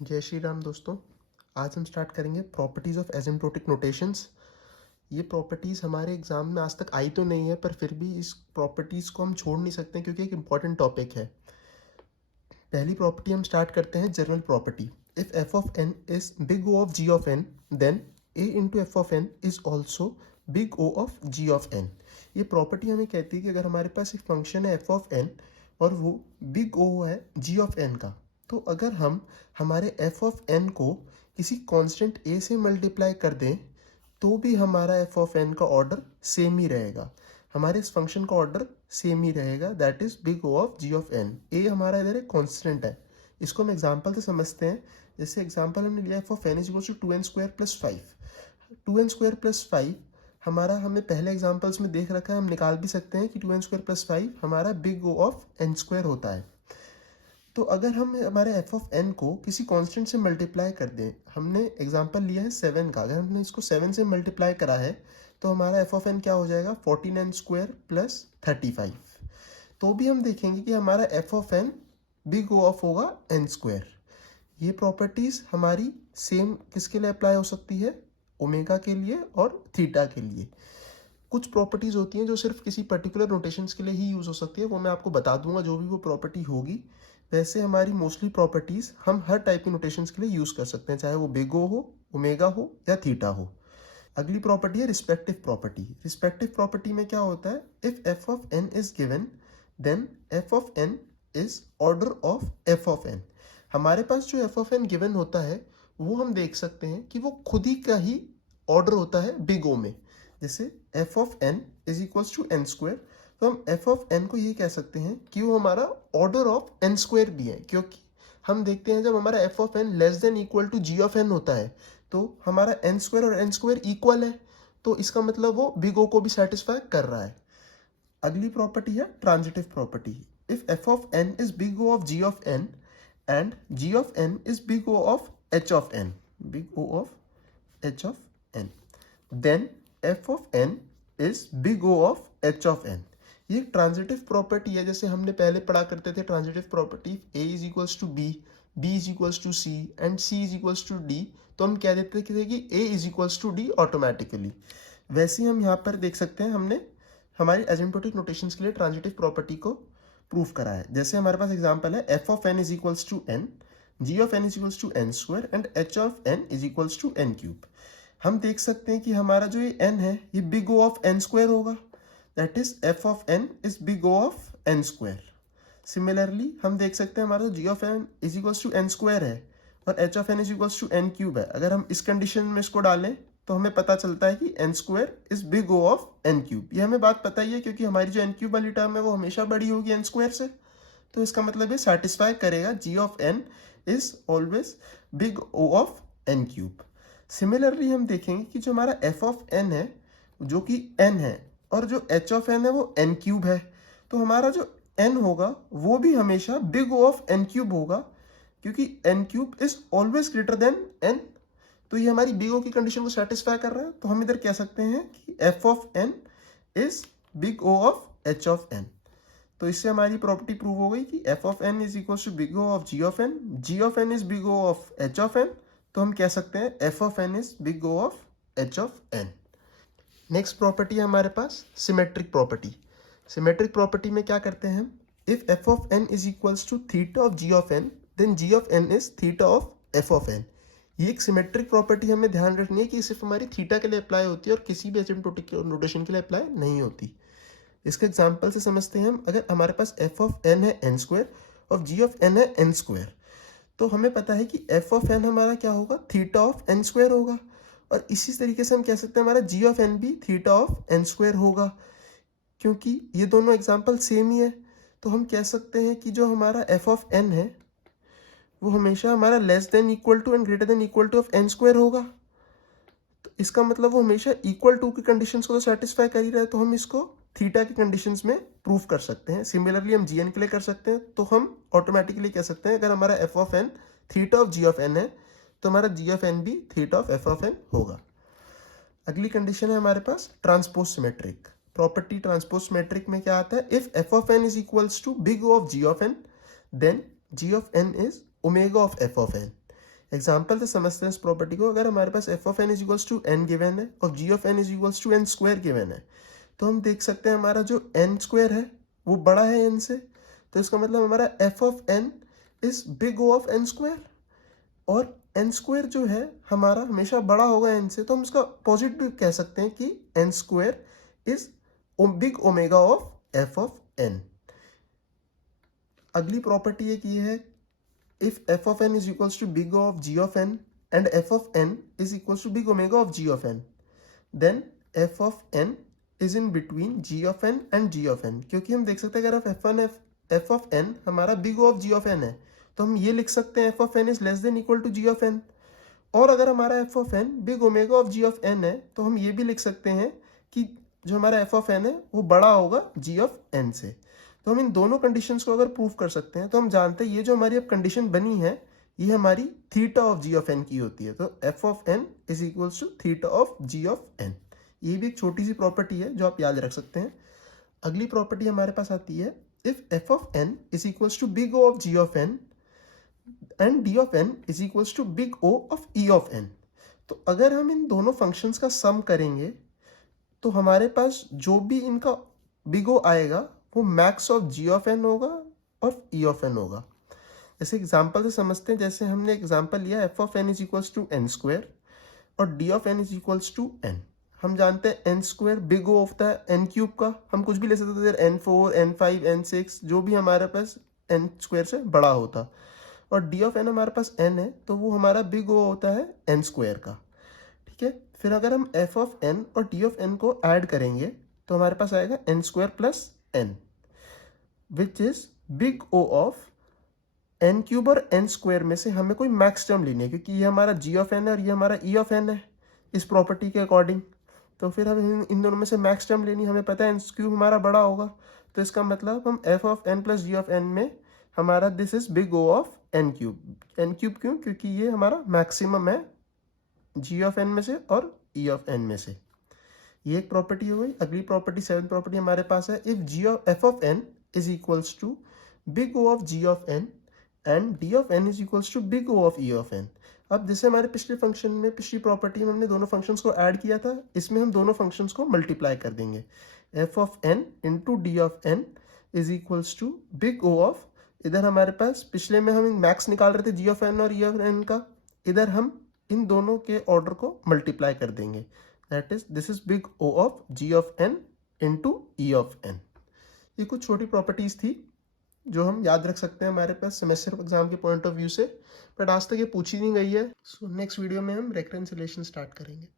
जय श्री राम दोस्तों। आज हम स्टार्ट करेंगे प्रॉपर्टीज़ ऑफ एसिम्प्टोटिक नोटेशंस। ये प्रॉपर्टीज़ हमारे एग्जाम में आज तक आई तो नहीं है, पर फिर भी इस प्रॉपर्टीज़ को हम छोड़ नहीं सकते क्योंकि एक इम्पॉर्टेंट टॉपिक है। पहली प्रॉपर्टी हम स्टार्ट करते हैं, general property. If f of n is big O of g of n, then a into f of n is also big O of g of n. ये property हमें कहती है कि अगर हमारे पास एक फंक्शन है एफ ऑफ एन और वो बिग ओ है जी ऑफ एन का, तो अगर हम हमारे एफ ऑफ एन को किसी कांस्टेंट ए से मल्टीप्लाई कर दें तो भी हमारा एफ ऑफ एन का ऑर्डर सेम ही रहेगा। हमारे इस फंक्शन का ऑर्डर सेम ही रहेगा, that is big O of g of n. ए हमारा इधर एक कांस्टेंट है। इसको हम एग्जांपल से समझते हैं। जैसे एग्जांपल हमने लिया f of n is equal to 2n square plus 5। 2n square plus 5 हमारा हमने पहले एग्जांपल्स में देख रखा है, हम निकाल भी सकते हैं कि 2n स्क्वायर प्लस 5 हमारा big O of n square होता है। तो अगर हम हमारे एफ ऑफ एन को किसी कांस्टेंट से मल्टीप्लाई कर दें, हमने एग्जांपल लिया है 7 का, अगर हमने इसको 7 से मल्टीप्लाई करा है तो हमारा एफ ऑफ एन क्या हो जाएगा, 14n स्क्वायर प्लस 35। तो भी हम देखेंगे कि हमारा f of n big O of होगा एन स्क्वायर। ये प्रॉपर्टीज हमारी सेम किसके लिए अप्लाई हो सकती है, ओमेगा के लिए और थीटा के लिए। कुछ प्रॉपर्टीज होती हैं जो सिर्फ किसी पर्टिकुलर नोटेशंस के लिए ही यूज हो सकती है, वो मैं आपको बता दूंगा जो भी वो प्रॉपर्टी होगी। वैसे हमारी मोस्टली प्रॉपर्टीज हम हर टाइप की नोटेशंस के लिए यूज कर सकते हैं, चाहे वो बिग ओ हो, ओमेगा हो या थीटा हो। अगली प्रॉपर्टी है रिस्पेक्टिव प्रॉपर्टी। रिस्पेक्टिव प्रॉपर्टी में क्या होता है, if f of n is given then f of n is order of f of n. हमारे पास जो एफ ऑफ एन गिवन होता है वो हम देख सकते हैं कि वो खुद ही का ही ऑर्डर होता है बिग ओ में। जैसे f of n is equals to n square, तो हम एफ ऑफ एन को ये कह सकते हैं कि वो हमारा ऑर्डर ऑफ एन स्क्वायर भी है, क्योंकि हम देखते हैं जब हमारा f of n less than equal to g of n होता है तो हमारा एन स्क्वायर और एन स्क्वायर इक्वल है, तो इसका मतलब वो बिग ओ को भी सेटिस्फाई कर रहा है। अगली प्रॉपर्टी है transitive property. If f of n is big O of g of n and g of n is big O of h of n, big O of h of n, then f of n is big O of h of n. ये transitive property है। जैसे हमने पहले पढ़ा करते थे transitive property, a is equals to b, b is equals to c and c is equals to d, तो हम कह देते थे कि a is equals to d automatically. वैसे ही हम यहाँ पर देख सकते हैं हमने हमारी एसिम्प्टोटिक नोटेशंस के लिए ट्रांजिटिव प्रॉपर्टी को प्रूव करा है। जैसे हमारे पास एग्जांपल है f of n is equals to n, g of n is equals to n square and h of n is equals to n cube. हम देख सकते हैं कि हमारा जो ये n है ये big O of n square होगा, that is f of n is big O of n square. Similarly हम देख सकते हैं हमारा g of n is equals to n square है और h of n is equals to n cube है। अगर हम इस कंडीशन में इसको डालें तो हमें पता चलता है कि n square is big O of n cube. ये हमें बात पता ही है क्योंकि हमारी जो n क्यूब वाली टर्म है वो हमेशा बड़ी होगी n स्क्वायर से, तो इसका मतलब ये सेटिस्फाई करेगा g of n is always big O of n cube. Similarly हम देखेंगे कि जो हमारा एफ ऑफ एन है जो कि n है और जो एच ऑफ एन है वो n क्यूब है, तो हमारा जो n होगा वो भी हमेशा big O of n cube होगा क्योंकि n cube is always greater than n। तो ये हमारी बिग ओ की कंडीशन को सेटिस्फाई कर रहा है, तो हम इधर कह सकते हैं कि f of n is big O of h of n. तो इससे हमारी प्रॉपर्टी प्रूव हो गई कि f of n is equal to big O of g of n, g of n is big O of h of n, तो हम कह सकते हैं f of n is big O of h of n. Next property है हमारे पास symmetric property. Symmetric property में क्या करते हैं हम, if f of n is equals to theta of g of n then g of n is theta of f of n. ये एक सिमेट्रिक प्रॉपर्टी हमें ध्यान रखनी है कि सिर्फ हमारी थीटा के लिए अप्लाई होती है और किसी भी एसिम्प्टोटिक नोटेशन के लिए अप्लाई नहीं होती। इसका एग्जाम्पल से समझते हैं हम, अगर हमारे पास एफ ऑफ एन है एन स्क्वायर और जी ऑफ एन है एन स्क्वायर, तो हमें पता है कि एफ ऑफ एन हमारा क्या होगा, थीटा ऑफ एन स्क्वायर होगा, और इसी तरीके से हम कह सकते हैं हमारा जी ऑफ एन भी थीटा ऑफ एन स्क्वायर होगा। क्योंकि ये दोनों एग्जाम्पल सेम ही है तो हम कह सकते हैं कि जो हमारा एफ ऑफ एन है वो हमेशा हमारा less than equal to and greater than equal to of n square होगा। तो इसका मतलब वो हमेशा इक्वल टू की कंडीशंस को तो सेटिस्फाई कर ही रहा है, तो हम इसको थीटा की कंडीशंस में प्रूव कर सकते हैं। सिमिलरली हम जी एन के लिए कर सकते हैं, तो हम ऑटोमेटिकली कह सकते हैं अगर हमारा f of n theta of g of n है तो हमारा जी ऑफ एन भी theta of f of n होगा। अगली कंडीशन है हमारे पास transpose symmetric property. Transpose symmetric में क्या आता है, if f of n is equals to big O of g of n then g of n is omega of f of n. Example से समझते हैं इस प्रॉपर्टी को। अगर हमारे पास f of n is equals to n given है और g of n is equals to n square given है, तो हम देख सकते हैं हमारा जो एन स्क्वायर है वो बड़ा है एन से, तो इसका मतलब हमारा f of n is big O of n square, और एन स्क्वायर जो है हमारा हमेशा बड़ा होगा एन से, तो हम इसका पॉजिटिव भी कह सकते हैं कि n square is big omega of f of n. अगली प्रॉपर्टी एक ये है, if f of n is equals to big O of g of n and f of n is equals to big omega of g of n, then f of n is in between g of n and g of n। क्योंकि हम देख सकते हैं अगर f of n हमारा big O of g of n है, तो हम ये लिख सकते हैं f of n is less than equal to g of n, और अगर हमारा f of n big omega of g of n है, तो हम ये भी लिख सकते हैं कि जो हमारा f of n है वो बड़ा होगा g of n से। तो हम इन दोनों कंडीशंस को अगर प्रूव कर सकते हैं, तो हम जानते हैं ये जो हमारी अब कंडीशन बनी है ये हमारी theta of g of n की होती है। तो f of n is equals to theta of g of n. ये भी एक छोटी सी प्रॉपर्टी है जो आप याद रख सकते हैं। अगली प्रॉपर्टी हमारे पास आती है, if f of n is equals to big O of g of n and d of n is equals to big O of e of n. तो अगर हम इन दोनों फंक्शंस का सम करेंगे तो हमारे पास जो भी इनका बिग ओ आएगा वो max of g of n होगा और ई ऑफ एन होगा। जैसे एग्जांपल से समझते हैं, जैसे हमने एग्जांपल लिया f of n is equals to n square और d of n is equals to n. हम जानते हैं एन स्क्वायर बिग ओ होता है एन क्यूब का, हम कुछ भी ले सकते थे, एन 4 एन 5 एन 6 जो भी हमारे पास एन स्क्वायर से बड़ा होता, और डी ऑफ एन हमारे पास एन है तो वो हमारा बिग ओ होता है एन स्क्वायर का। ठीक है, फिर अगर हम एफ ऑफ एन और डी ऑफ एन को ऐड करेंगे तो हमारे पास आएगा n square plus n, which is big O of n cube और एन स्क्वायर में से हमें कोई मैक्स टर्म लेनी है, क्योंकि ये हमारा जी ऑफ एन है और ये हमारा ई ऑफ एन है इस प्रॉपर्टी के अकॉर्डिंग। तो फिर हमें इन दोनों में से मैक्स टर्म लेनी, हमें पता है एन क्यूब हमारा बड़ा होगा, तो इसका मतलब हम f of n plus g of n में हमारा this is big O of n cube. N cube क्यों? क्योंकि ये हमारा मैक्सिमम है जी ऑफ एन में से और ई ऑफ एन में से। ये एक प्रॉपर्टी हो गई। अगली प्रॉपर्टी 7th प्रॉपर्टी हमारे पास है, if g of f of n is equals to big O of g of n and d of n is equals to big O of e of n। अब जैसे हमारे पिछले function में, पिछली property में हमने दोनों फंक्शंस को ऐड किया था, इसमें हम दोनों फंक्शंस को मल्टीप्लाई कर देंगे। f of n into d of n is equals to big O of, इधर हमारे पास पिछले में हम मैक्स निकाल रहे थे g of n और e of n का, इधर हम इन दोनों के ऑर्डर को मल्टीप्लाई कर देंगे, that is this is big O of g of n into e of n। ये कुछ छोटी प्रॉपर्टीज थी जो हम याद रख सकते हैं हमारे पास सेमेस्टर एग्जाम के पॉइंट ऑफ व्यू से, बट आज तक ये पूछी नहीं गई है। सो नेक्स्ट वीडियो में हम रेक्टेंशियलेशन स्टार्ट करेंगे।